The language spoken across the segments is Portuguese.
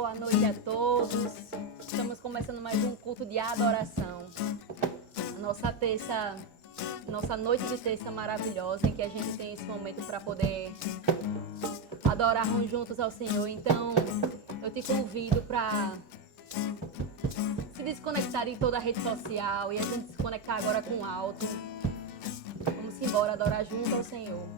boa noite a todos. Estamos começando mais um culto de adoração. Nossa noite de terça maravilhosa, em que a gente tem esse momento para poder adorarmos juntos ao Senhor. Então, eu te convido para se desconectar em toda a rede social e a gente se conectar agora com o alto. Vamos embora adorar junto ao Senhor.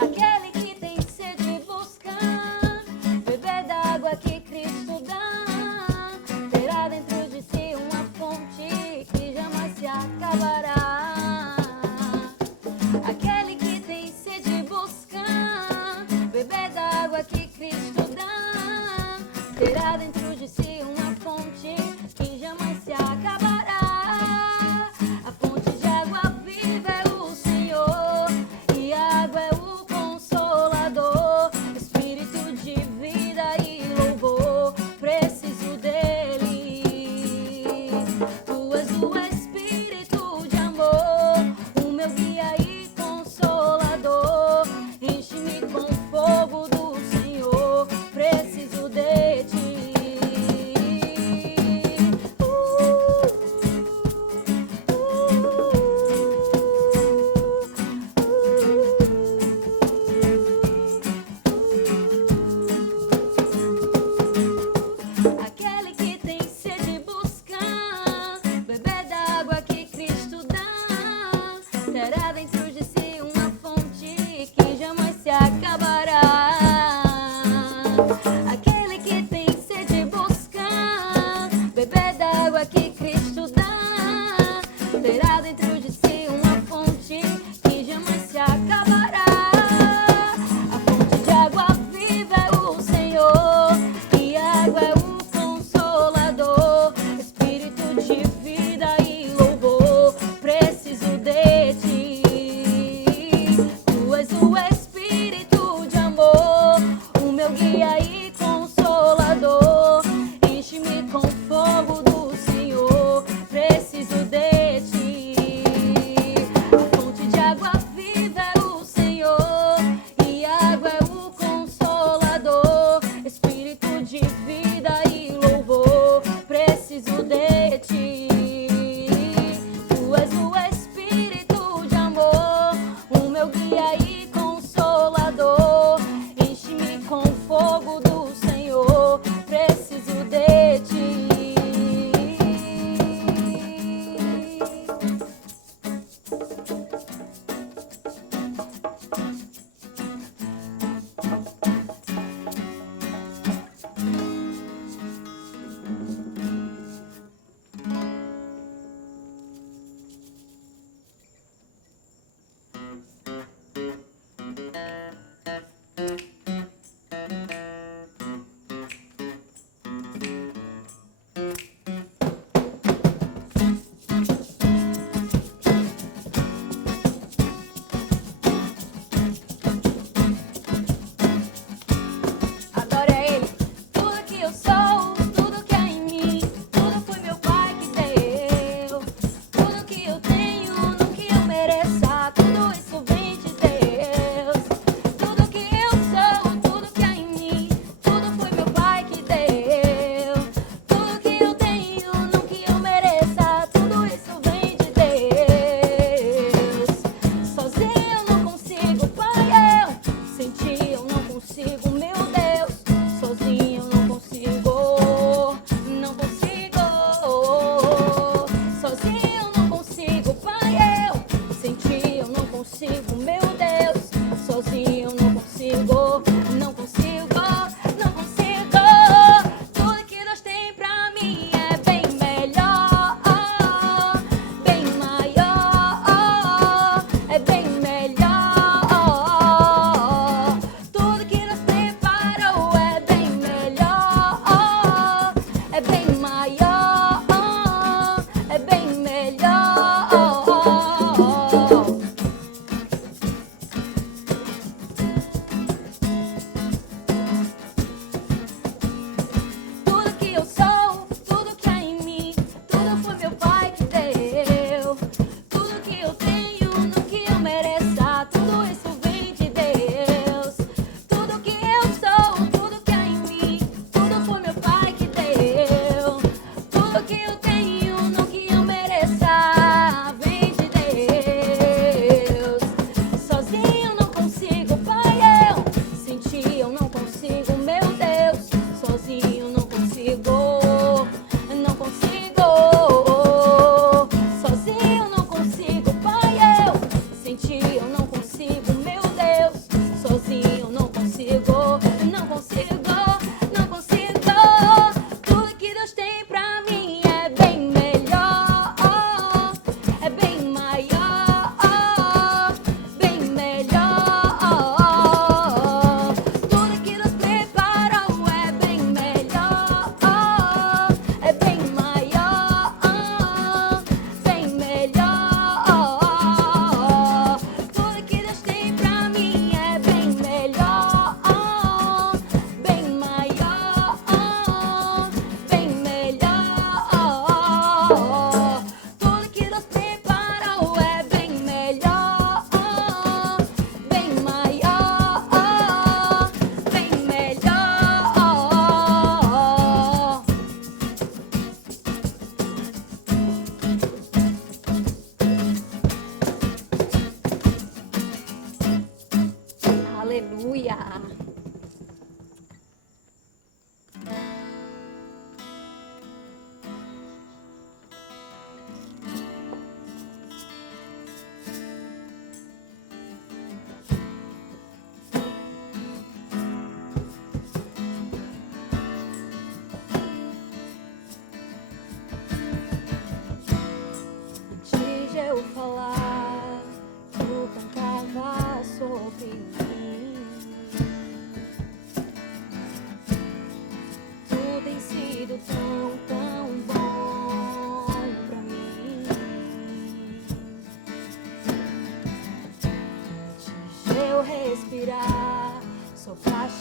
Aquele que tem sede buscar, beber da água que Cristo dá, terá dentro de si uma fonte que jamais se acabará. Aquele que tem sede buscar, beber da água que Cristo dá, terá dentro de si uma fonte que jamais se acabará. A fonte de água viva é o Senhor, e a água é o Consolador, Espírito de vida e louvor, preciso dele. Tu és o Espírito de amor, o meu guia e consolador, enche-me com o fogo do Senhor, preciso de ti.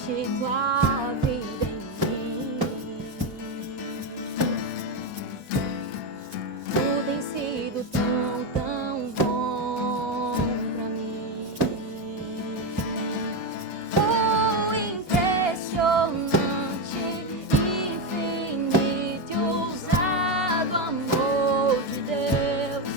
derramaste tua vida em mim. Tu tem sido tão, tão bom pra mim. O impressionante, infinito e ousado amor de Deus,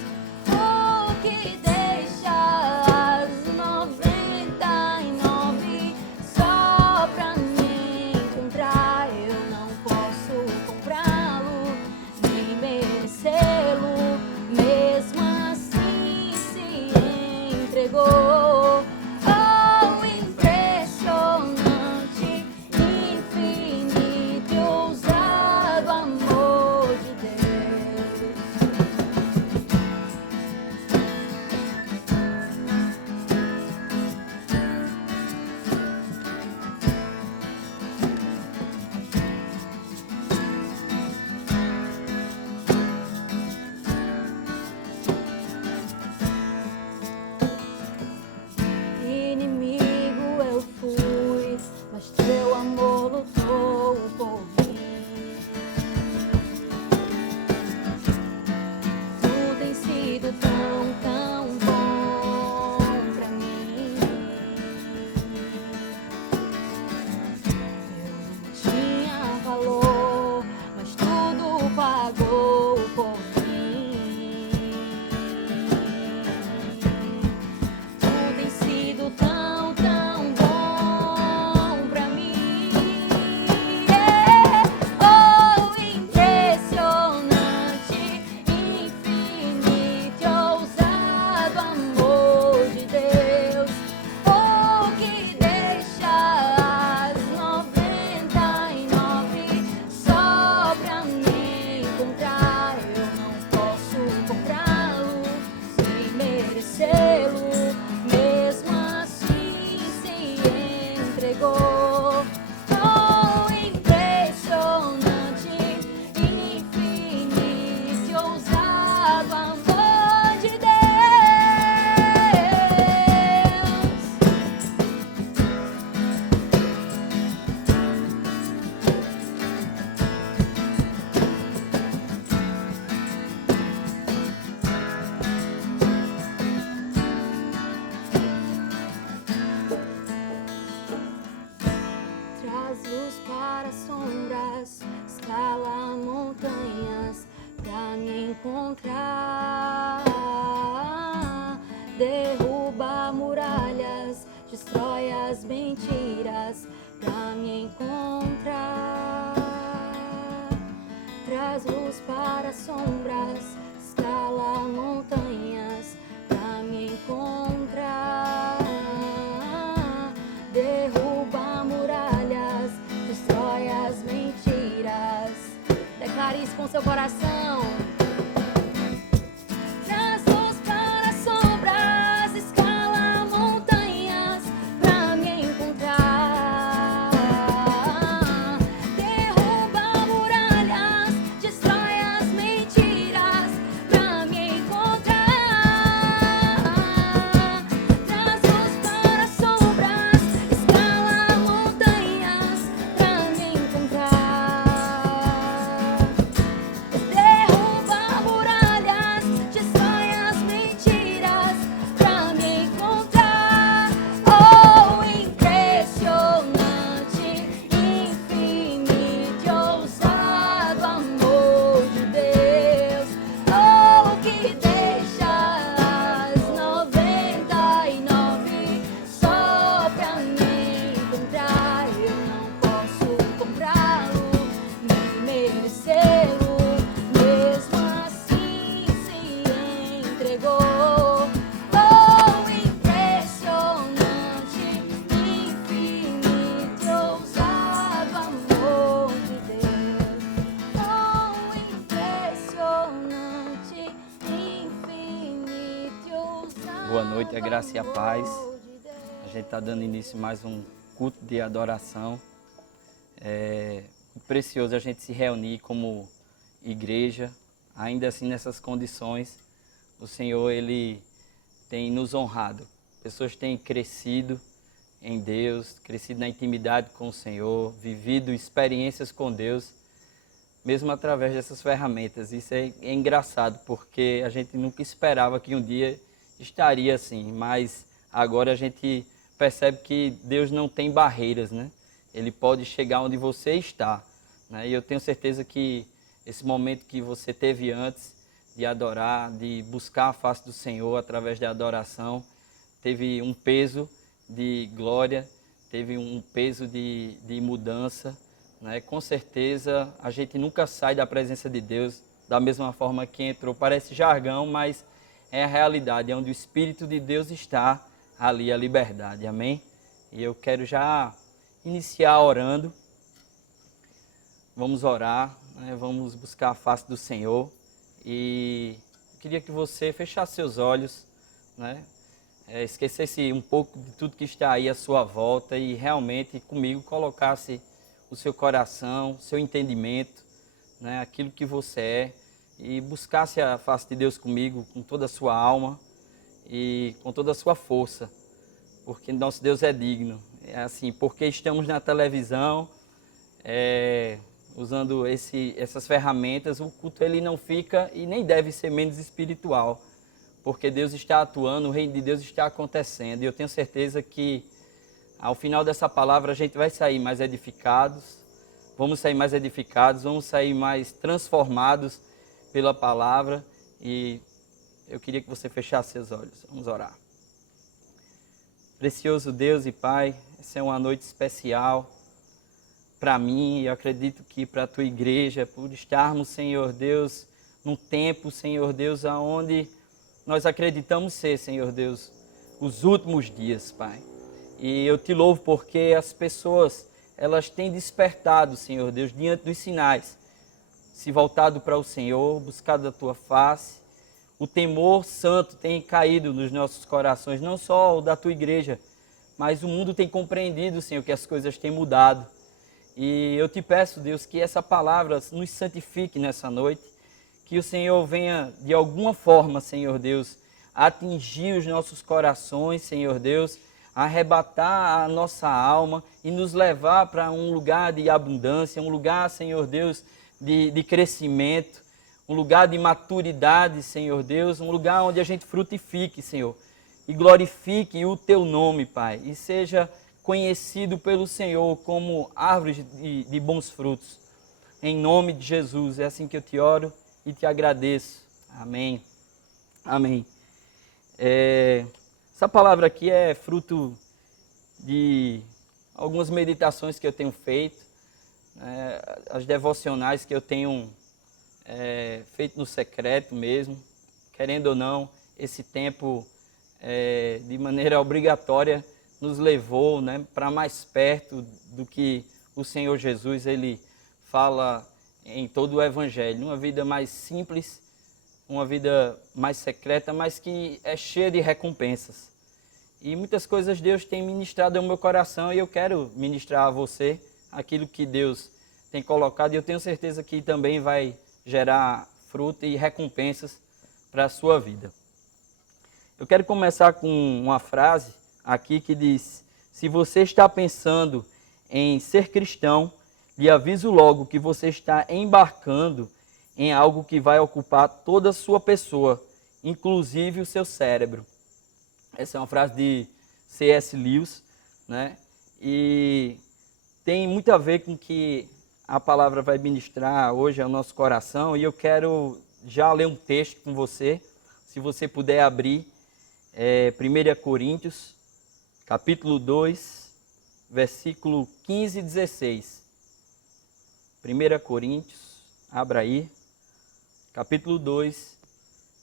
o que deixa as 99 só pra me encontrar. Eu não posso comprá-lo, nem merecê-lo, mesmo assim se entregou. Oh, impressionante, infinito e ousado amor de Deus. Inimigo eu fui, mas teu amor lutou por mim. Tu tens sido tão, tão bom pra mim. Eu não tinha valor, mas tudo pagou por mim. Tu tens sido tão, tão bom pra mim. Oh, impressionante, infinito e ousado amor de Deus, oh, que deixa as 99 só pra me encontrar. Eu não posso comprá-lo, sem merecê-lo, mesmo assim se entregou. Oh, impressionante, infinito e ousado amor de Deus. Traz luz para sombras, escala montanhas pra me encontrar. Derruba muralhas, destrói as mentiras pra me encontrar. Traz luz para sombras, escala montanhas pra me encontrar. Derruba muralhas, destrói as mentiras. Declare isso com seu coração. Traz luz para sombras, escala montanhas pra me encontrar. Derruba muralhas, destrói as mentiras pra me encontrar. Traz luz para sombras, escala montanhas pra me encontrar. Derruba muralhas, destrói as mentiras pra me encontrar. Oh, impressionante, infinito e ousado amor de Deus, oh, que deixa as 99 só pra me encontrar. Eu não posso comprá-lo, nem merecê-lo, mesmo assim se entregou. Oh, impressionante, infinito e ousado amor de Deus. Oh, impressionante, infinito e ousado. Boa noite, a graça e a paz. amor de Deus. A gente está dando início a mais um culto de adoração. É precioso a gente se reunir como igreja, ainda assim nessas condições. O Senhor, Ele tem nos honrado. Pessoas têm crescido, em Deus, crescido na intimidade com o Senhor, vivido experiências com Deus, mesmo através dessas ferramentas. Isso é engraçado, porque a gente nunca esperava que um dia estaria assim, mas agora a gente percebe que Deus não tem barreiras, né? Ele pode chegar onde você está, né? E eu tenho certeza que esse momento que você teve antes de adorar, de buscar a face do Senhor através da adoração, teve um peso de glória, teve um peso de mudança, né? Com certeza a gente nunca sai da presença de Deus da mesma forma que entrou. Parece jargão, mas é a realidade, é onde o Espírito de Deus está, ali a liberdade, amém? E eu quero já iniciar orando. Vamos orar, né? Vamos buscar a face do Senhor. E eu queria que você fechasse seus olhos, né? Esquecesse um pouco de tudo que está aí à sua volta e realmente comigo colocasse o seu coração, o seu entendimento, né? Aquilo que você é, e buscasse a face de Deus comigo com toda a sua alma e com toda a sua força, porque nosso Deus é digno. É assim, porque estamos na televisão, usando essas ferramentas, o culto ele não fica e nem deve ser menos espiritual, porque Deus está atuando, o reino de Deus está acontecendo, e eu tenho certeza que ao final dessa palavra a gente vai sair mais edificados, vamos sair mais transformados pela palavra, e eu queria que você fechasse seus olhos. Vamos orar. Precioso Deus e Pai, essa é uma noite especial para mim, e eu acredito que para a tua igreja, por estarmos, Senhor Deus, num tempo, Senhor Deus, aonde nós acreditamos ser, Senhor Deus, os últimos dias, Pai. E eu te louvo porque as pessoas, elas têm despertado, Senhor Deus, diante dos sinais, se voltado para o Senhor, buscado a tua face. O temor santo tem caído nos nossos corações, não só o da tua igreja, mas o mundo tem compreendido, Senhor, que as coisas têm mudado. E eu te peço, Deus, que essa palavra nos santifique nessa noite, que o Senhor venha, de alguma forma, Senhor Deus, atingir os nossos corações, Senhor Deus, arrebatar a nossa alma e nos levar para um lugar de abundância, um lugar, Senhor Deus, de crescimento, um lugar de maturidade, Senhor Deus, um lugar onde a gente frutifique, Senhor, e glorifique o teu nome, Pai, e seja conhecido pelo Senhor como árvores de bons frutos. Em nome de Jesus, é assim que eu te oro e te agradeço. Amém. Amém. Essa palavra aqui é fruto de algumas meditações que eu tenho feito, as devocionais que eu tenho feito no secreto mesmo, querendo ou não, esse tempo de maneira obrigatória nos levou, né, para mais perto do que o Senhor Jesus ele fala em todo o Evangelho, uma vida mais simples, uma vida mais secreta, mas que é cheia de recompensas. E muitas coisas Deus tem ministrado ao meu coração e eu quero ministrar a você aquilo que Deus tem colocado, e eu tenho certeza que também vai gerar fruto e recompensas para a sua vida. Eu quero começar com uma frase aqui que diz: se você está pensando em ser cristão, lhe aviso logo que você está embarcando em algo que vai ocupar toda a sua pessoa, inclusive o seu cérebro. Essa é uma frase de C.S. Lewis, né? E tem muito a ver com o que a palavra vai ministrar hoje ao nosso coração, e eu quero já ler um texto com você, se você puder abrir, 1 Coríntios, capítulo 2, versículo 15 e 16. 1 Coríntios, abra aí, capítulo 2,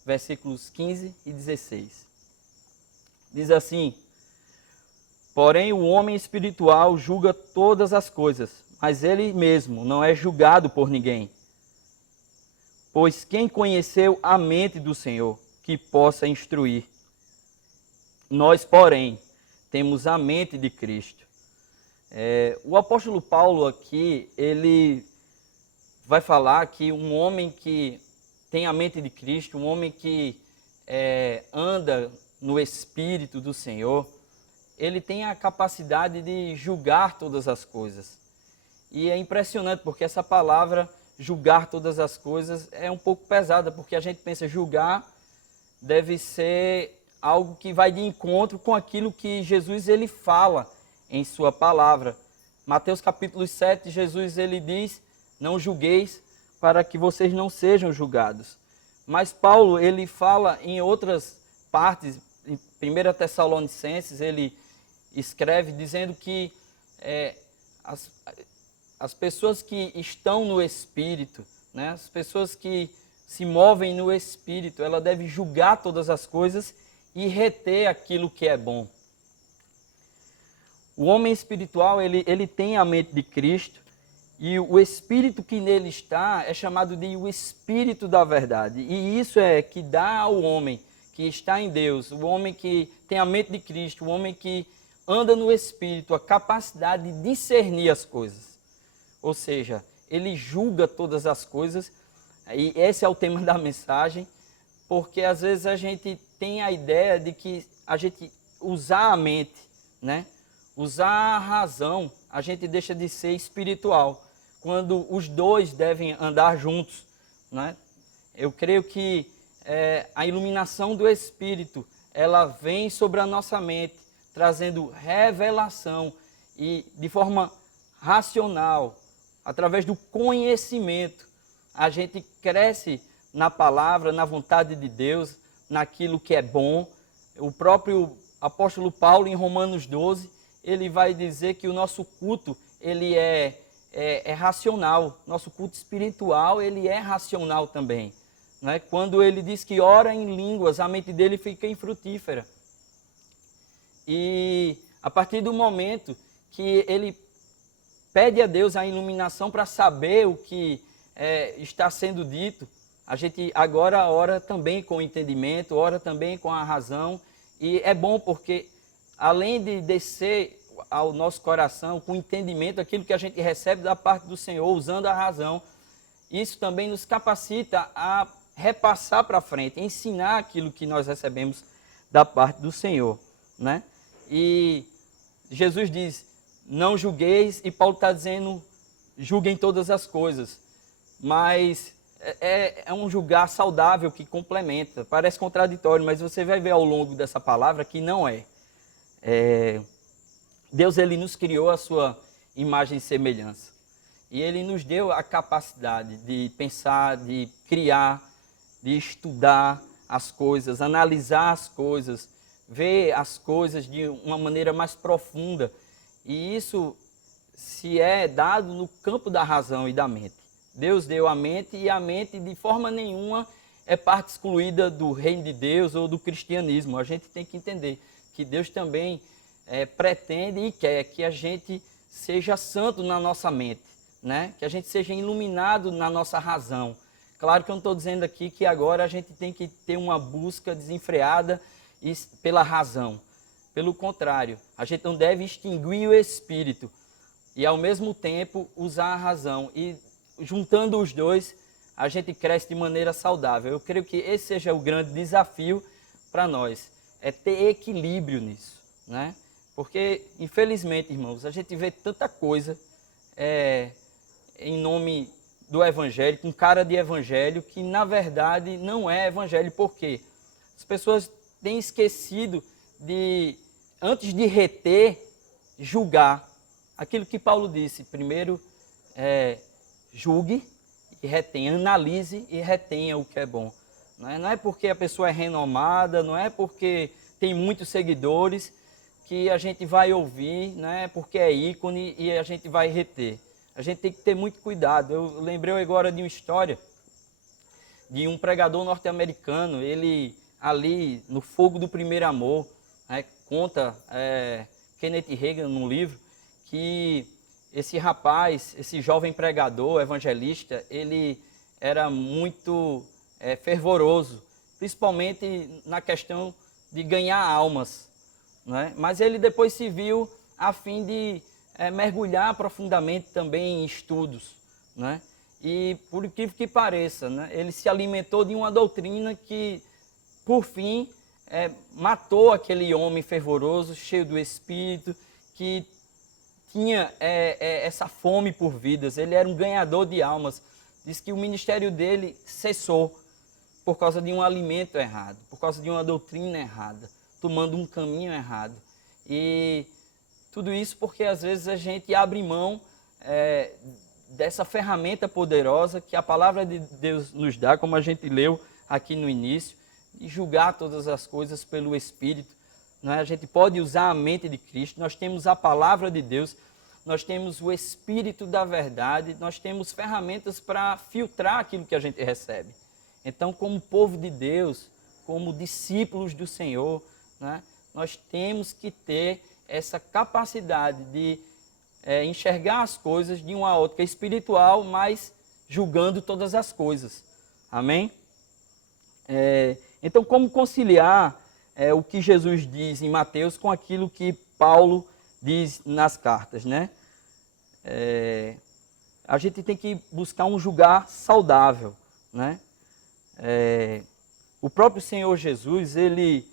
versículos 15 e 16. Diz assim: porém o homem espiritual julga todas as coisas, mas ele mesmo não é julgado por ninguém. Pois quem conheceu a mente do Senhor, que possa instruir? Nós, porém, temos a mente de Cristo. O apóstolo Paulo aqui, ele vai falar que um homem que tem a mente de Cristo, um homem que anda no Espírito do Senhor, ele tem a capacidade de julgar todas as coisas. E é impressionante, porque essa palavra, julgar todas as coisas, é um pouco pesada, porque a gente pensa julgar deve ser algo que vai de encontro com aquilo que Jesus ele fala em sua palavra. Mateus capítulo 7, Jesus ele diz, não julgueis para que vocês não sejam julgados. Mas Paulo ele fala em outras partes, em 1 Tessalonicenses, ele escreve dizendo que as pessoas que estão no Espírito, né, as pessoas que se movem no Espírito, ela deve julgar todas as coisas e reter aquilo que é bom. O homem espiritual, ele tem a mente de Cristo, e o Espírito que nele está é chamado de o Espírito da verdade. E isso é que dá ao homem que está em Deus, o homem que tem a mente de Cristo, o homem que anda no Espírito, a capacidade de discernir as coisas. Ou seja, ele julga todas as coisas, e esse é o tema da mensagem, porque às vezes a gente tem a ideia de que a gente usar a mente, né? Usar a razão, a gente deixa de ser espiritual, quando os dois devem andar juntos, né? Eu creio que a iluminação do Espírito, ela vem sobre a nossa mente, trazendo revelação e de forma racional, através do conhecimento, a gente cresce na palavra, na vontade de Deus, naquilo que é bom. O próprio apóstolo Paulo, em Romanos 12, ele vai dizer que o nosso culto, ele é racional. Nosso culto espiritual, ele é racional também. Né? Quando ele diz que ora em línguas, a mente dele fica infrutífera. E a partir do momento que ele pede a Deus a iluminação para saber o que está sendo dito, a gente agora ora também com o entendimento, ora também com a razão. E é bom porque, além de descer ao nosso coração com entendimento aquilo que a gente recebe da parte do Senhor, usando a razão, isso também nos capacita a repassar para frente, ensinar aquilo que nós recebemos da parte do Senhor, né? E Jesus diz, não julgueis, e Paulo está dizendo, julguem todas as coisas, mas é um julgar saudável que complementa, parece contraditório, mas você vai ver ao longo dessa palavra que não é. Deus ele nos criou a sua imagem e semelhança, e ele nos deu a capacidade de pensar, de criar, de estudar as coisas, analisar as coisas, ver as coisas de uma maneira mais profunda. E isso se é dado no campo da razão e da mente. Deus deu a mente, e a mente de forma nenhuma é parte excluída do reino de Deus ou do cristianismo. A gente tem que entender que Deus também pretende e quer que a gente seja santo na nossa mente, né? Que a gente seja iluminado na nossa razão. Claro que eu não estou dizendo aqui que agora a gente tem que ter uma busca desenfreada pela razão. Pelo contrário, a gente não deve extinguir o espírito e, ao mesmo tempo, usar a razão. E, juntando os dois, a gente cresce de maneira saudável. Eu creio que esse seja o grande desafio para nós, é ter equilíbrio nisso, né? Porque, infelizmente, irmãos, a gente vê tanta coisa em nome do evangelho, com cara de evangelho, que, na verdade, não é evangelho. Por quê? As pessoas têm esquecido de, antes de reter, julgar. Aquilo que Paulo disse, primeiro julgue e retenha, analise e retenha o que é bom. Não é porque a pessoa é renomada, não é porque tem muitos seguidores que a gente vai ouvir, não é porque é ícone e a gente vai reter. A gente tem que ter muito cuidado. Eu lembrei agora de uma história de um pregador norte-americano, ele ali no fogo do primeiro amor, conta Kenneth Hagin num livro, que esse rapaz, esse jovem pregador, evangelista, ele era muito fervoroso, principalmente na questão de ganhar almas, né? Mas ele depois se viu a fim de mergulhar profundamente também em estudos, né? E por incrível que pareça, né, ele se alimentou de uma doutrina que, por fim, matou aquele homem fervoroso, cheio do Espírito, que tinha essa fome por vidas. Ele era um ganhador de almas. Diz que o ministério dele cessou por causa de um alimento errado, por causa de uma doutrina errada, tomando um caminho errado. E tudo isso porque às vezes a gente abre mão dessa ferramenta poderosa que a palavra de Deus nos dá, como a gente leu aqui no início, de julgar todas as coisas pelo Espírito. Né? A gente pode usar a mente de Cristo, nós temos a palavra de Deus, nós temos o Espírito da verdade, nós temos ferramentas para filtrar aquilo que a gente recebe. Então, como povo de Deus, como discípulos do Senhor, né, nós temos que ter essa capacidade de enxergar as coisas de uma ótica espiritual, mas julgando todas as coisas. Amém? Então, como conciliar o que Jesus diz em Mateus com aquilo que Paulo diz nas cartas, né? A gente tem que buscar um julgar saudável, né? O próprio Senhor Jesus, ele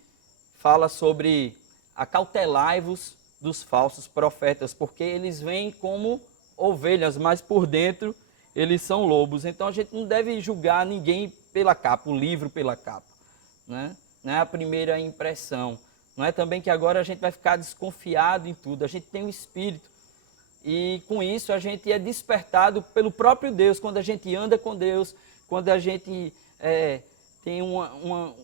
fala sobre acautelai-vos dos falsos profetas, porque eles vêm como ovelhas, mas por dentro eles são lobos. Então a gente não deve julgar ninguém pela capa, o livro pela capa, né? Não é a primeira impressão. Não é também que agora a gente vai ficar desconfiado em tudo. A gente tem um Espírito e com isso a gente é despertado pelo próprio Deus, quando a gente anda com Deus, quando a gente tem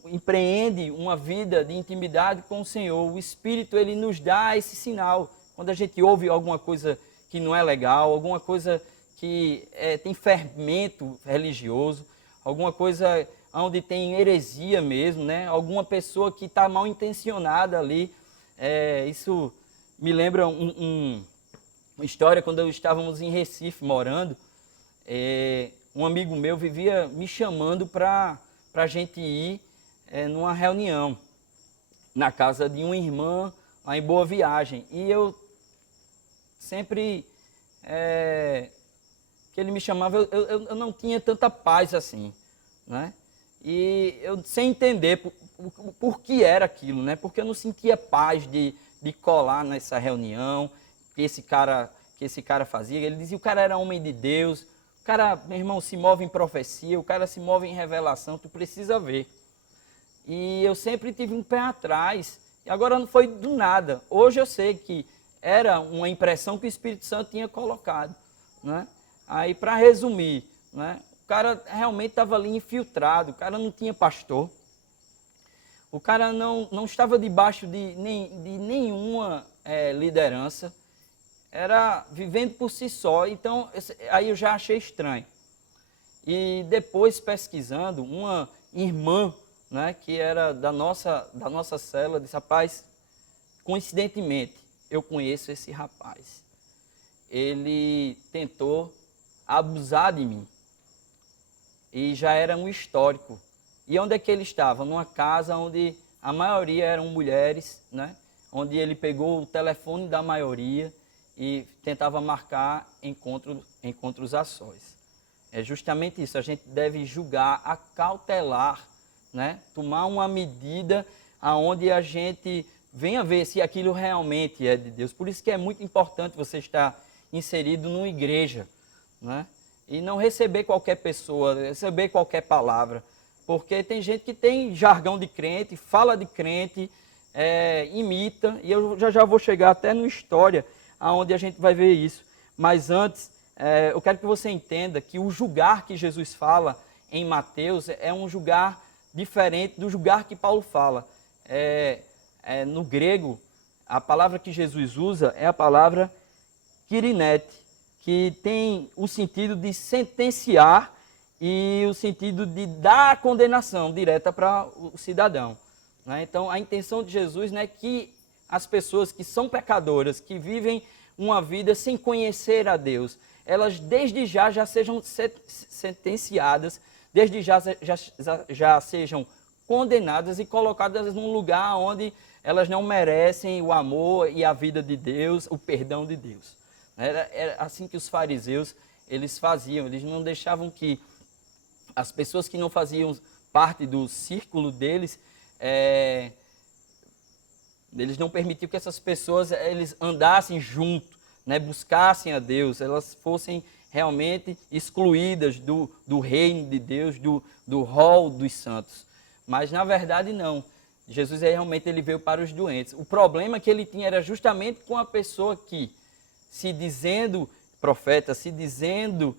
empreende uma vida de intimidade com o Senhor. O Espírito, ele nos dá esse sinal. Quando a gente ouve alguma coisa que não é legal, alguma coisa que tem fermento religioso, alguma coisa onde tem heresia mesmo, né? Alguma pessoa que está mal intencionada ali. Isso me lembra uma história quando estávamos em Recife morando. Um amigo meu vivia me chamando para a gente ir numa reunião na casa de uma irmã lá em Boa Viagem. E eu sempre que ele me chamava, eu não tinha tanta paz assim, né? E eu sem entender por que era aquilo, né? Porque eu não sentia paz de colar nessa reunião que esse cara fazia. Ele dizia que o cara era homem de Deus, o cara, meu irmão, se move em profecia, o cara se move em revelação, tu precisa ver. E eu sempre tive um pé atrás, e agora não foi do nada. Hoje eu sei que era uma impressão que o Espírito Santo tinha colocado, né? Aí, para resumir, né? O cara realmente estava ali infiltrado, o cara não tinha pastor, o cara não estava debaixo de nenhuma liderança, era vivendo por si só. Então, aí eu já achei estranho. E depois, pesquisando, uma irmã, né, que era da nossa célula, disse: rapaz, coincidentemente, eu conheço esse rapaz. Ele tentou abusar de mim. E já era um histórico. E onde é que ele estava? Numa casa onde a maioria eram mulheres, né? Onde ele pegou o telefone da maioria e tentava marcar encontros a sós. É justamente isso, a gente deve julgar, acautelar, né? Tomar uma medida aonde a gente venha ver se aquilo realmente é de Deus. Por isso que é muito importante você estar inserido numa igreja, né? E não receber qualquer pessoa, receber qualquer palavra. Porque tem gente que tem jargão de crente, fala de crente, imita, e eu já vou chegar até no História, onde a gente vai ver isso. Mas antes, eu quero que você entenda que o julgar que Jesus fala em Mateus é um julgar diferente do julgar que Paulo fala. No grego, a palavra que Jesus usa é a palavra kirinete, que tem o sentido de sentenciar e o sentido de dar a condenação direta para o cidadão, né? Então, a intenção de Jesus não é que as pessoas que são pecadoras, que vivem uma vida sem conhecer a Deus, elas desde já sejam sentenciadas, desde já sejam condenadas e colocadas num lugar onde elas não merecem o amor e a vida de Deus, o perdão de Deus. Era assim que os fariseus eles faziam, eles não deixavam que as pessoas que não faziam parte do círculo deles eles não permitiam que essas pessoas eles andassem junto, né, buscassem a Deus, elas fossem realmente excluídas do reino de Deus, do rol dos santos. Mas, na verdade, não. Jesus realmente ele veio para os doentes. O problema que ele tinha era justamente com a pessoa que, se dizendo profeta, se dizendo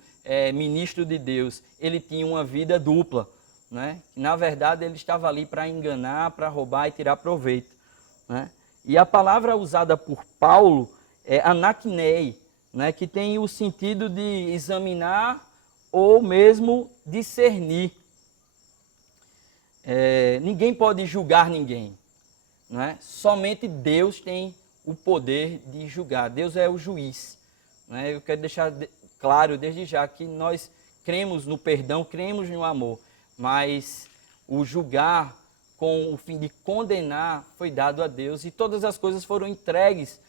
ministro de Deus, ele tinha uma vida dupla, né? Na verdade, ele estava ali para enganar, para roubar e tirar proveito, né? E a palavra usada por Paulo é anaknei, né? Que tem o sentido de examinar ou mesmo discernir. Ninguém pode julgar ninguém, né? Somente Deus tem o poder de julgar. Deus é o juiz, né? Eu quero deixar claro desde já que nós cremos no perdão, cremos no amor, mas o julgar com o fim de condenar foi dado a Deus e todas as coisas foram entregues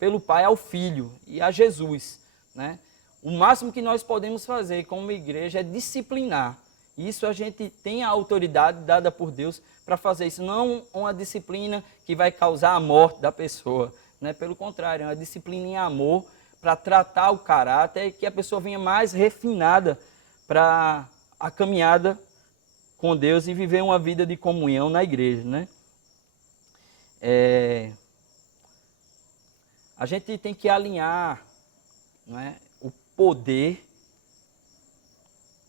pelo Pai ao Filho e a Jesus, né? O máximo que nós podemos fazer como igreja é disciplinar. Isso a gente tem a autoridade dada por Deus para fazer isso. Não uma disciplina que vai causar a morte da pessoa, né? Pelo contrário, é uma disciplina em amor para tratar o caráter e que a pessoa venha mais refinada para a caminhada com Deus e viver uma vida de comunhão na igreja, né? A gente tem que alinhar, né, o poder,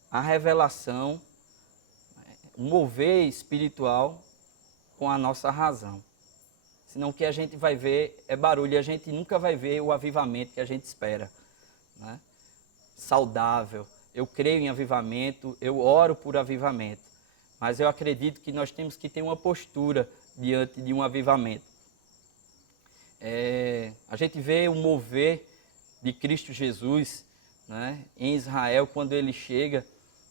a revelação, o mover espiritual com a nossa razão. Senão o que a gente vai ver é barulho e a gente nunca vai ver o avivamento que a gente espera, né? Saudável. Eu creio em avivamento, eu oro por avivamento, mas eu acredito que nós temos que ter uma postura diante de um avivamento. A gente vê o mover de Cristo Jesus, né, em Israel quando ele chega,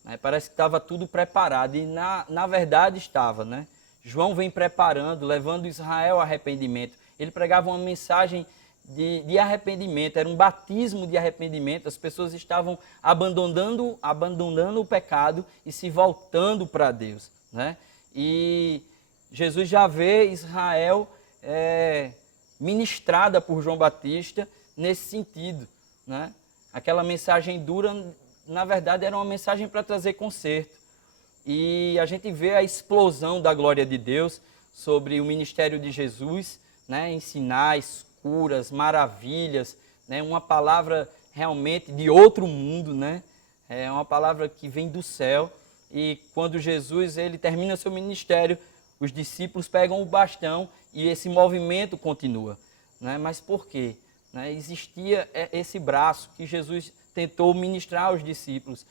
né, parece que estava tudo preparado e na verdade estava, né? João vem preparando, levando Israel ao arrependimento. Ele pregava uma mensagem de arrependimento, era um batismo de arrependimento. As pessoas estavam abandonando o pecado e se voltando para Deus, né? E Jesus já vê Israel ministrada por João Batista nesse sentido, né? Aquela mensagem dura, na verdade, era uma mensagem para trazer conserto. E a gente vê a explosão da glória de Deus sobre o ministério de Jesus, né, em sinais, curas, maravilhas, né, uma palavra realmente de outro mundo, né, é uma palavra que vem do céu. E quando Jesus ele termina seu ministério, os discípulos pegam o bastão e esse movimento continua, né? Mas por quê? Né, existia esse braço que Jesus tentou ministrar aos discípulos,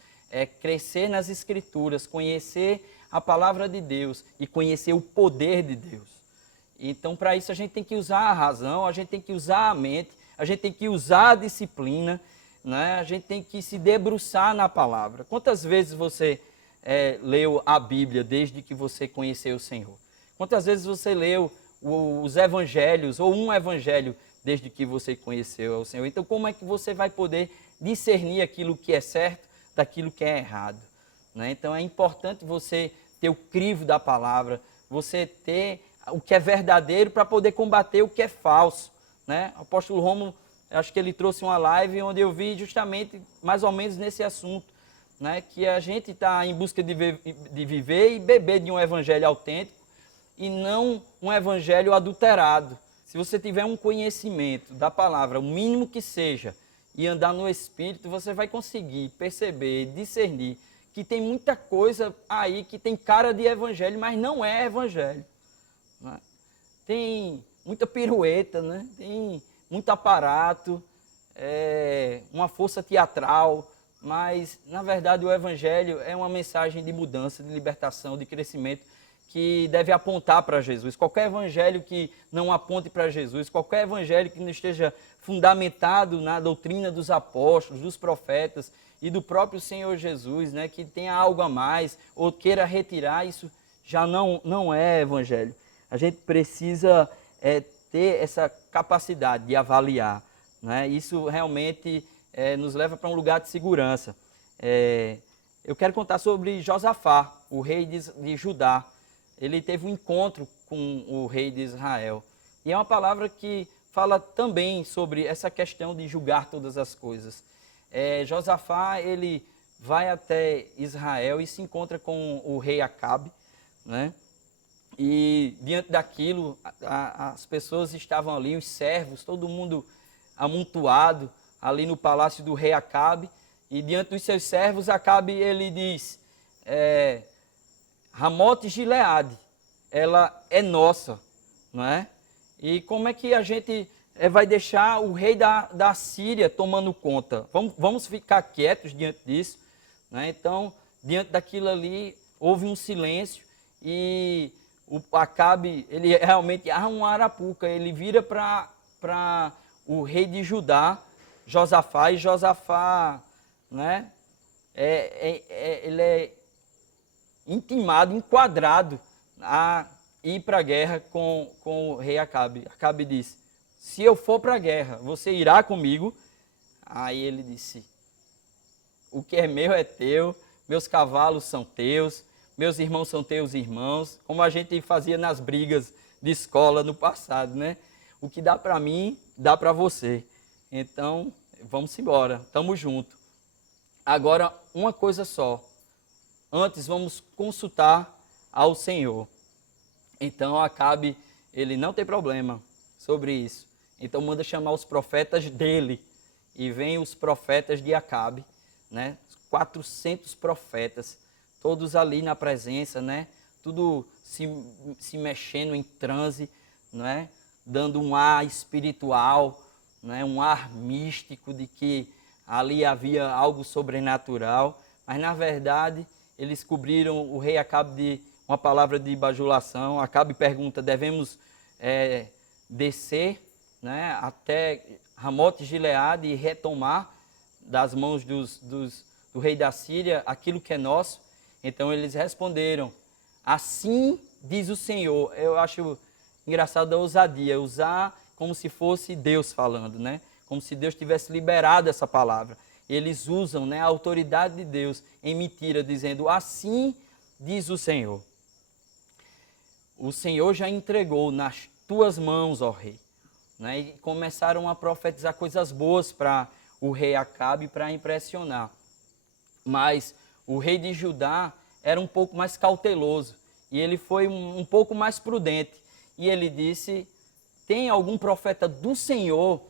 crescer nas Escrituras, conhecer a palavra de Deus e conhecer o poder de Deus. Então, para isso, a gente tem que usar a razão, a gente tem que usar a mente, a gente tem que usar a disciplina, né? A gente tem que se debruçar na palavra. Quantas vezes você leu a Bíblia desde que você conheceu o Senhor? Quantas vezes você leu os evangelhos ou um evangelho desde que você conheceu o Senhor? Então, como é que você vai poder discernir aquilo que é certo daquilo que é errado, né? Então é importante você ter o crivo da palavra, você ter o que é verdadeiro para poder combater o que é falso, né? O apóstolo Rômulo, acho que ele trouxe uma live onde eu vi justamente mais ou menos nesse assunto, né? Que a gente está em busca de viver e beber de um evangelho autêntico e não um evangelho adulterado. Se você tiver um conhecimento da palavra, o mínimo que seja, e andar no Espírito, você vai conseguir perceber, discernir que tem muita coisa aí que tem cara de evangelho, mas não é evangelho, né? Tem muita pirueta, né? Tem muito aparato, uma força teatral, mas, na verdade, o evangelho é uma mensagem de mudança, de libertação, de crescimento, que deve apontar para Jesus. Qualquer evangelho que não aponte para Jesus, qualquer evangelho que não esteja fundamentado na doutrina dos apóstolos, dos profetas e do próprio Senhor Jesus, né, que tenha algo a mais ou queira retirar, isso já não é evangelho. A gente precisa ter essa capacidade de avaliar, né? Isso realmente nos leva para um lugar de segurança. Eu quero contar sobre Josafá, o rei de Judá. ele teve um encontro com o rei de Israel. E é uma palavra que fala também sobre essa questão de julgar todas as coisas. Josafá, ele vai até Israel e se encontra com o rei Acabe, né? E diante daquilo, as pessoas estavam ali, os servos, todo mundo amontoado ali no palácio do rei Acabe. E diante dos seus servos, Acabe, ele diz, Ramote Gileade, ela é nossa, não é? E como é que a gente vai deixar o rei da Síria tomando conta? Vamos ficar quietos diante disso, né? Então, diante daquilo ali, houve um silêncio e o Acabe, ele realmente uma arapuca, ele vira para o rei de Judá, Josafá, e Josafá, né? Ele é intimado, enquadrado a ir para a guerra com o rei Acabe. Acabe disse, se eu for para a guerra, você irá comigo? Aí ele disse, o que é meu é teu, meus cavalos são teus, meus irmãos são teus irmãos, como a gente fazia nas brigas de escola no passado, né? O que dá para mim, dá para você. Então, vamos embora, estamos juntos. Agora, uma coisa só. Antes, vamos consultar ao Senhor. Então, Acabe, ele não tem problema sobre isso. Então, manda chamar os profetas dele. E vem os profetas de Acabe, né? 400 profetas, todos ali na presença, né? Tudo se mexendo em transe, né? Dando um ar espiritual, né? Um ar místico de que ali havia algo sobrenatural. Mas, na verdade, eles cobriram o rei Acabe de uma palavra de bajulação. Acabe pergunta, devemos descer, né, até Ramote Gileade e retomar das mãos do rei da Síria aquilo que é nosso? Então eles responderam, assim diz o Senhor. Eu acho engraçado a ousadia, usar como se fosse Deus falando, né? Como se Deus tivesse liberado essa palavra. Eles usam, né, a autoridade de Deus em mentira, dizendo, assim diz o Senhor. O Senhor já entregou nas tuas mãos, ó rei. Né? E começaram a profetizar coisas boas para o rei Acabe, para impressionar. Mas o rei de Judá era um pouco mais cauteloso e ele foi um pouco mais prudente. E ele disse, tem algum profeta do Senhor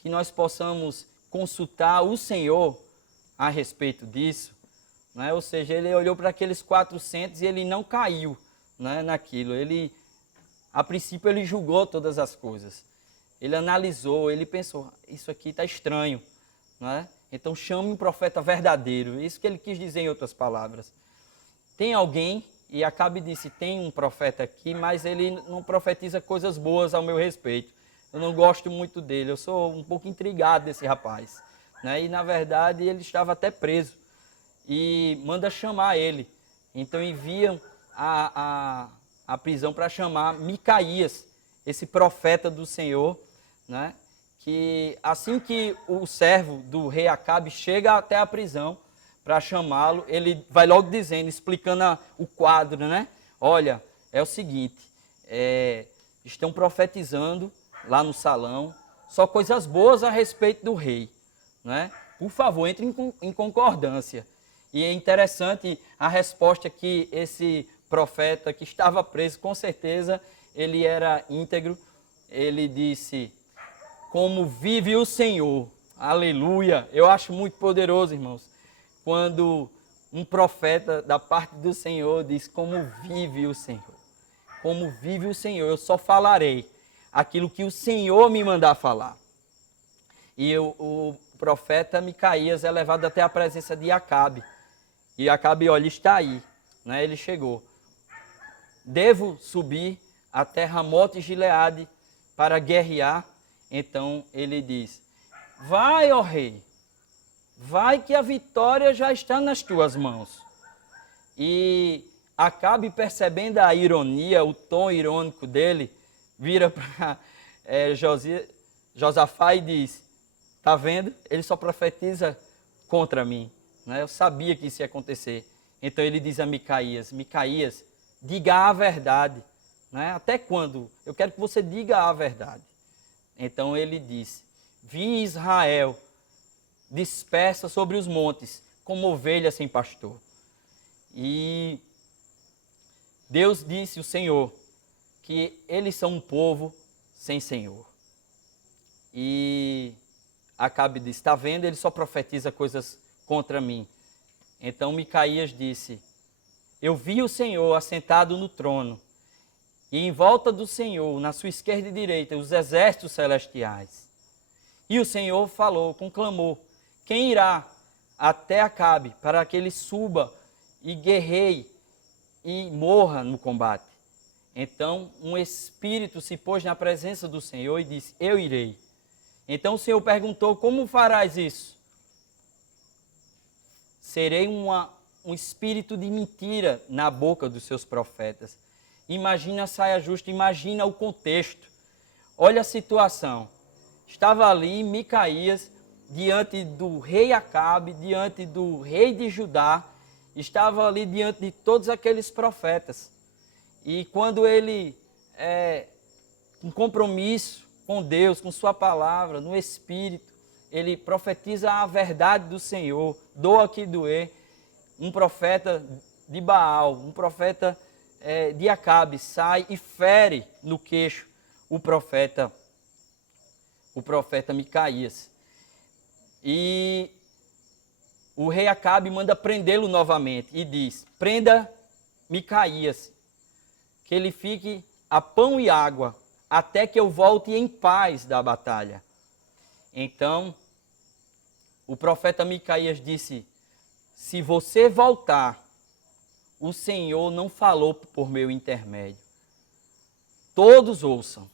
que nós possamos consultar o Senhor a respeito disso? Né? Ou seja, ele olhou para aqueles 400 e ele não caiu, né, naquilo. A princípio ele julgou todas as coisas. Ele analisou, ele pensou, isso aqui está estranho. Né? Então chame um profeta verdadeiro. Isso que ele quis dizer em outras palavras. Tem alguém, e Acabe disse, tem um profeta aqui, mas ele não profetiza coisas boas ao meu respeito. Eu não gosto muito dele, eu sou um pouco intrigado desse rapaz. Né? E na verdade ele estava até preso. E manda chamar ele. Então enviam a prisão para chamar Micaías, esse profeta do Senhor, né? Que assim que o servo do rei Acabe chega até a prisão para chamá-lo, ele vai logo dizendo, explicando o quadro, né? Olha, é o seguinte, estão profetizando lá no salão só coisas boas a respeito do rei, né? Por favor, entre em concordância. E é interessante a resposta que esse profeta que estava preso, com certeza ele era íntegro. Ele disse, como vive o Senhor, aleluia. Eu acho muito poderoso, irmãos, quando um profeta da parte do Senhor diz, como vive o Senhor. Como vive o Senhor, eu só falarei aquilo que o Senhor me mandar falar. E o profeta Micaías é levado até a presença de Acabe. E Acabe, olha, está aí, né? Ele chegou. Devo subir até Ramote Gileade para guerrear? Então ele diz, vai, ó rei, vai que a vitória já está nas tuas mãos. E Acabe, percebendo a ironia, o tom irônico dele, vira para Josafá e diz, tá vendo? Ele só profetiza contra mim. Eu sabia que isso ia acontecer. Então ele diz a Micaías, Micaías, diga a verdade. Né? Até quando? Eu quero que você diga a verdade. Então ele disse, vi Israel dispersa sobre os montes, como ovelha sem pastor. E Deus disse, o Senhor, que eles são um povo sem Senhor. E Acabe disse, está vendo, ele só profetiza coisas contra mim. Então Micaías disse, eu vi o Senhor assentado no trono, e em volta do Senhor, na sua esquerda e direita, os exércitos celestiais. E o Senhor falou com clamor, quem irá até Acabe, para que ele suba e guerreie e morra no combate? Então um espírito se pôs na presença do Senhor e disse, eu irei. Então o Senhor perguntou, como farás isso? Serei um espírito de mentira na boca dos seus profetas. Imagina a saia justa, imagina o contexto. Olha a situação. Estava ali Micaías, diante do rei Acabe, diante do rei de Judá, estava ali diante de todos aqueles profetas. E quando ele, em compromisso com Deus, com sua palavra, no Espírito, ele profetiza a verdade do Senhor, doa que doer, um profeta de Baal, um profeta de Acabe, sai e fere no queixo o profeta Micaías. E o rei Acabe manda prendê-lo novamente e diz, prenda Micaías, que ele fique a pão e água, até que eu volte em paz da batalha. Então, o profeta Micaías disse, se você voltar, o Senhor não falou por meu intermédio. Todos ouçam.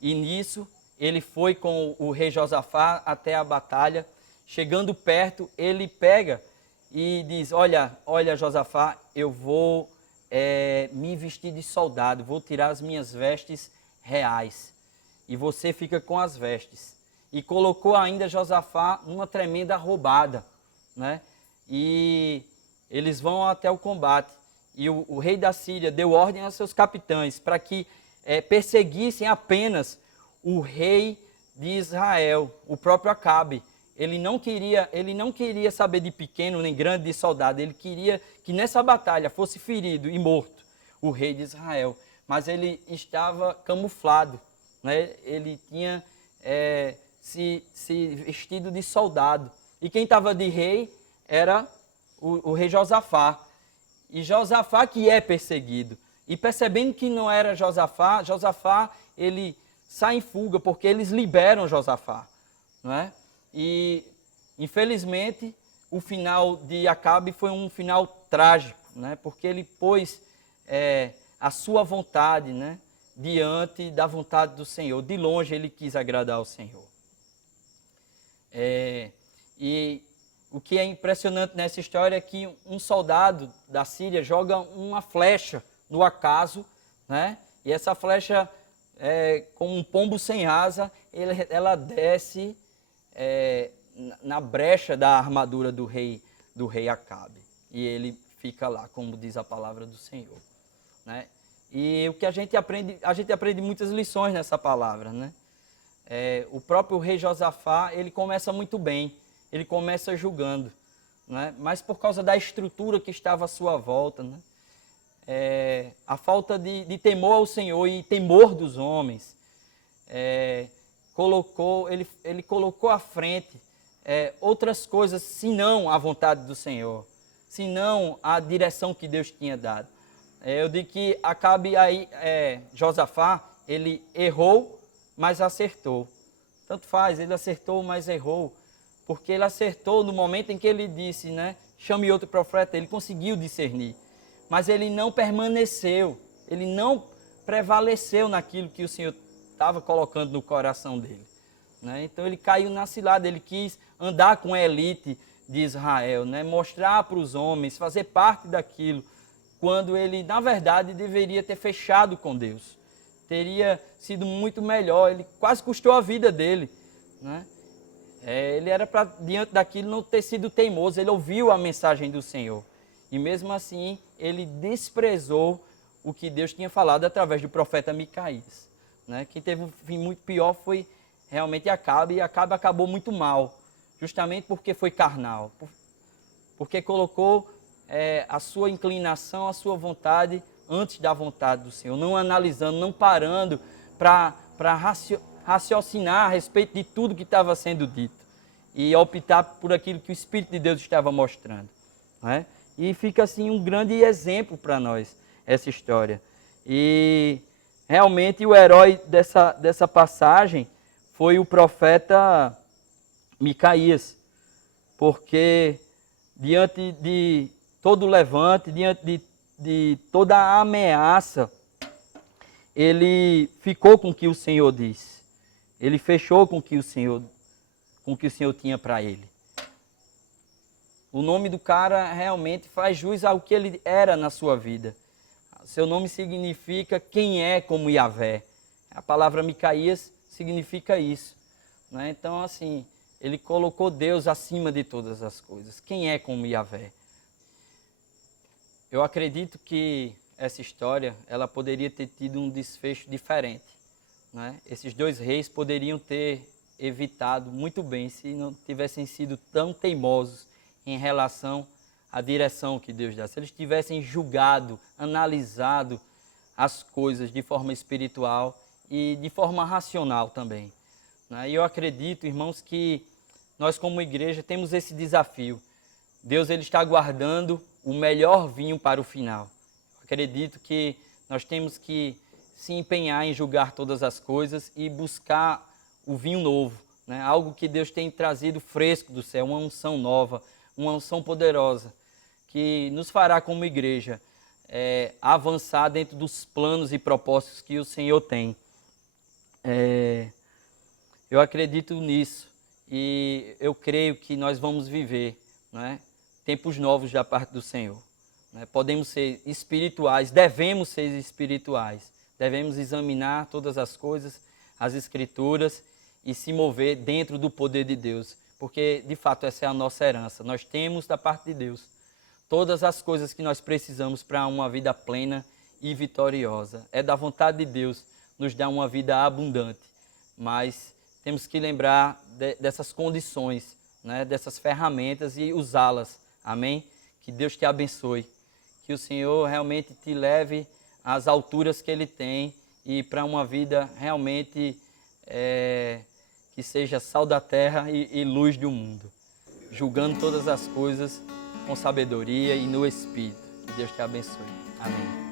E nisso, ele foi com o rei Josafá até a batalha. Chegando perto, ele pega e diz, olha Josafá, eu vou me vestir de soldado, vou tirar as minhas vestes reais. E você fica com as vestes. E colocou ainda Josafá numa tremenda roubada, né? E eles vão até o combate. E o rei da Síria deu ordem aos seus capitães para que perseguissem apenas o rei de Israel, o próprio Acabe. Ele não queria saber de pequeno nem grande, de soldado. Ele queria que nessa batalha fosse ferido e morto o rei de Israel. Mas ele estava camuflado, né? Ele tinha se vestido de soldado. E quem estava de rei era o rei Josafá. E Josafá que é perseguido. E percebendo que não era Josafá ele sai em fuga, porque eles liberam Josafá, não é? E, infelizmente, o final de Acabe foi um final trágico, né? Porque ele pôs a sua vontade, né? Diante da vontade do Senhor. De longe ele quis agradar ao Senhor. E o que é impressionante nessa história é que um soldado da Síria joga uma flecha no acaso, né? E essa flecha, como um pombo sem asa, ela desce na brecha da armadura do rei Acabe. E ele fica lá, como diz a palavra do Senhor, né? E o que a gente aprende muitas lições nessa palavra, né? O próprio rei Josafá, ele começa muito bem, ele começa julgando, né? Mas por causa da estrutura que estava à sua volta, né? A falta de temor ao Senhor e temor dos homens, ele colocou à frente outras coisas, senão a vontade do Senhor, senão a direção que Deus tinha dado. Eu digo que Acabe aí, Josafá, ele errou, mas acertou. Tanto faz, ele acertou, mas errou. Porque ele acertou no momento em que ele disse, né? Chame outro profeta, ele conseguiu discernir. Mas ele não permaneceu, ele não prevaleceu naquilo que o Senhor estava colocando no coração dele, né? Então ele caiu na cilada, ele quis andar com a elite de Israel, né? Mostrar para os homens, fazer parte daquilo, quando ele, na verdade, deveria ter fechado com Deus. Teria sido muito melhor, ele quase custou a vida dele, né? Ele era para, diante daquilo, não ter sido teimoso, ele ouviu a mensagem do Senhor. E mesmo assim, ele desprezou o que Deus tinha falado através do profeta Micaías, né? Quem teve um fim muito pior foi realmente Acabe, e Acabe acabou muito mal, justamente porque foi carnal, porque colocou a sua inclinação, a sua vontade antes da vontade do Senhor, não analisando, não parando para raciocinar a respeito de tudo que estava sendo dito e optar por aquilo que o Espírito de Deus estava mostrando, né? E fica assim um grande exemplo para nós essa história. E realmente o herói dessa passagem foi o profeta Micaías, porque diante de todo o levante, diante de toda a ameaça, ele ficou com o que o Senhor disse. Ele fechou com o que o Senhor tinha para ele. O nome do cara realmente faz jus ao que ele era na sua vida. Seu nome significa quem é como Yahvé. A palavra Micaías significa isso, né? Então, assim, ele colocou Deus acima de todas as coisas. Quem é como Yahvé? Eu acredito que essa história ela poderia ter tido um desfecho diferente, né? Esses dois reis poderiam ter evitado muito bem se não tivessem sido tão teimosos em relação à direção que Deus dá. Se eles tivessem julgado, analisado as coisas de forma espiritual e de forma racional também, né? E eu acredito, irmãos, que nós como igreja temos esse desafio. Deus ele está guardando o melhor vinho para o final. Eu acredito que nós temos que se empenhar em julgar todas as coisas e buscar o vinho novo, né? Algo que Deus tem trazido fresco do céu, uma unção nova, uma unção poderosa, que nos fará como igreja avançar dentro dos planos e propósitos que o Senhor tem. Eu acredito nisso e eu creio que nós vamos viver, né, tempos novos da parte do Senhor, né? Podemos ser espirituais, devemos ser espirituais, devemos examinar todas as coisas, as Escrituras e se mover dentro do poder de Deus, porque de fato essa é a nossa herança. Nós temos da parte de Deus todas as coisas que nós precisamos para uma vida plena e vitoriosa. É da vontade de Deus nos dar uma vida abundante, mas temos que lembrar dessas condições, né, dessas ferramentas e usá-las. Amém? Que Deus te abençoe, que o Senhor realmente te leve às alturas que Ele tem e para uma vida realmente que seja sal da terra e luz do mundo, julgando todas as coisas com sabedoria e no Espírito. Que Deus te abençoe. Amém.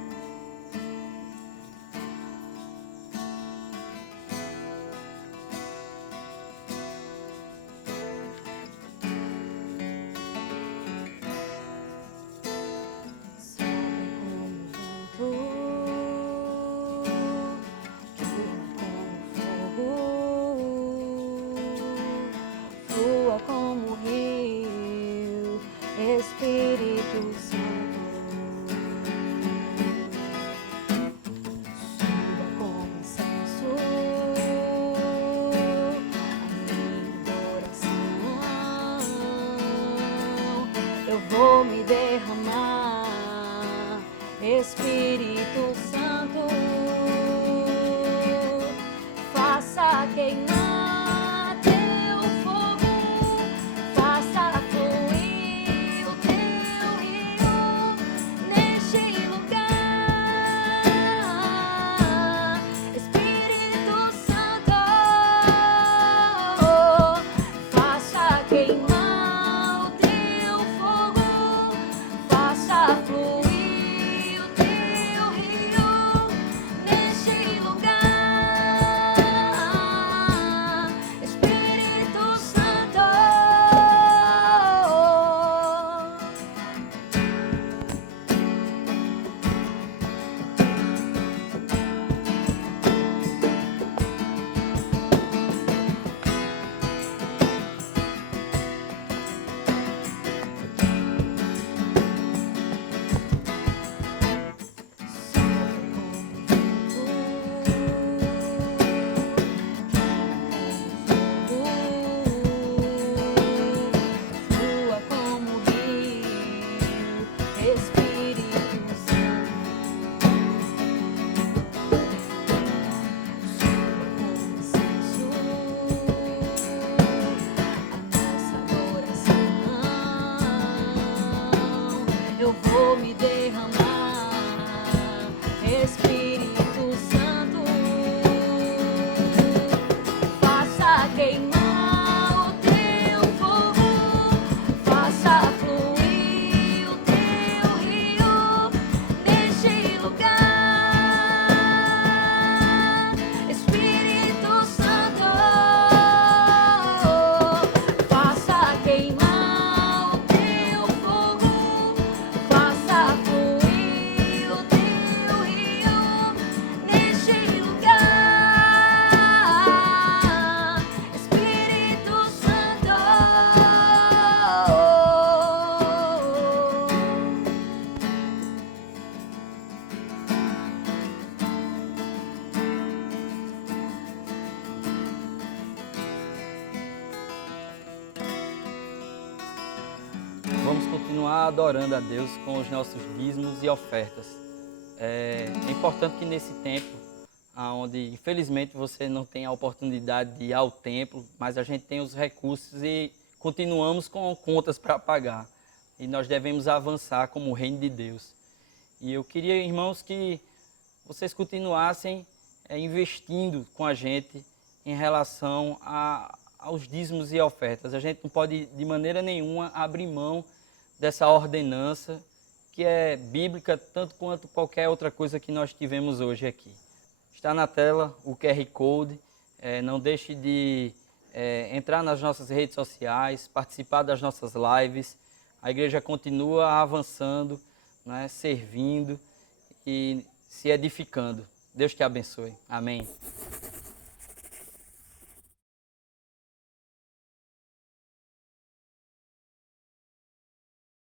Espírito Santo, suba como incenso a minha oração. Eu vou me derramar, Espírito Santo, faça queimar. Espírito eu vou me derramar. Espírito Santo, faça queimar o teu fogo, faça fluir o teu rio neste lugar. Espírito Santo, faça queimar o teu fogo, faça fluir o teu rio neste lugar. Espírito Santo. Vamos continuar adorando a Deus com os nossos dízimos e ofertas. É importante que nesse tempo, onde infelizmente você não tem a oportunidade de ir ao templo, mas a gente tem os recursos e continuamos com contas para pagar. E nós devemos avançar como o reino de Deus. E eu queria, irmãos, que vocês continuassem investindo com a gente em relação aos dízimos e ofertas. A gente não pode, de maneira nenhuma, abrir mão dessa ordenança que é bíblica, tanto quanto qualquer outra coisa que nós tivemos hoje aqui. Está na tela o QR Code. Não deixe de entrar nas nossas redes sociais, participar das nossas lives. A igreja continua avançando, né, servindo e se edificando. Deus te abençoe. Amém.